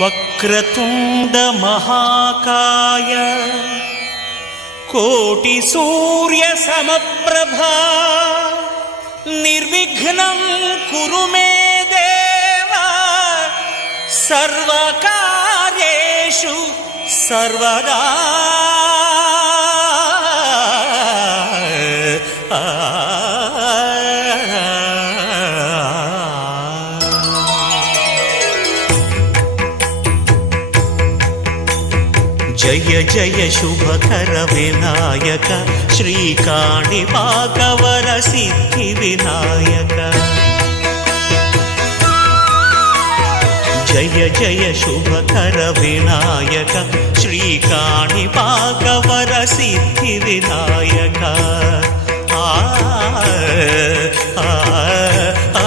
వక్రతుండ మహాకాయ కోటి సూర్య సమప్రభా నిర్విఘ్నం కురు మే దేవ సర్వకార్యేషు సర్వదా. జయ జయ శుభకర వినాయక శ్రీకాణిపాకవర సిద్ధి వినాయక. జయ జయ శుభకర వినాయక శ్రీకాణిపాకవర సిద్ధి వినాయక. ఆ ఆ ఆ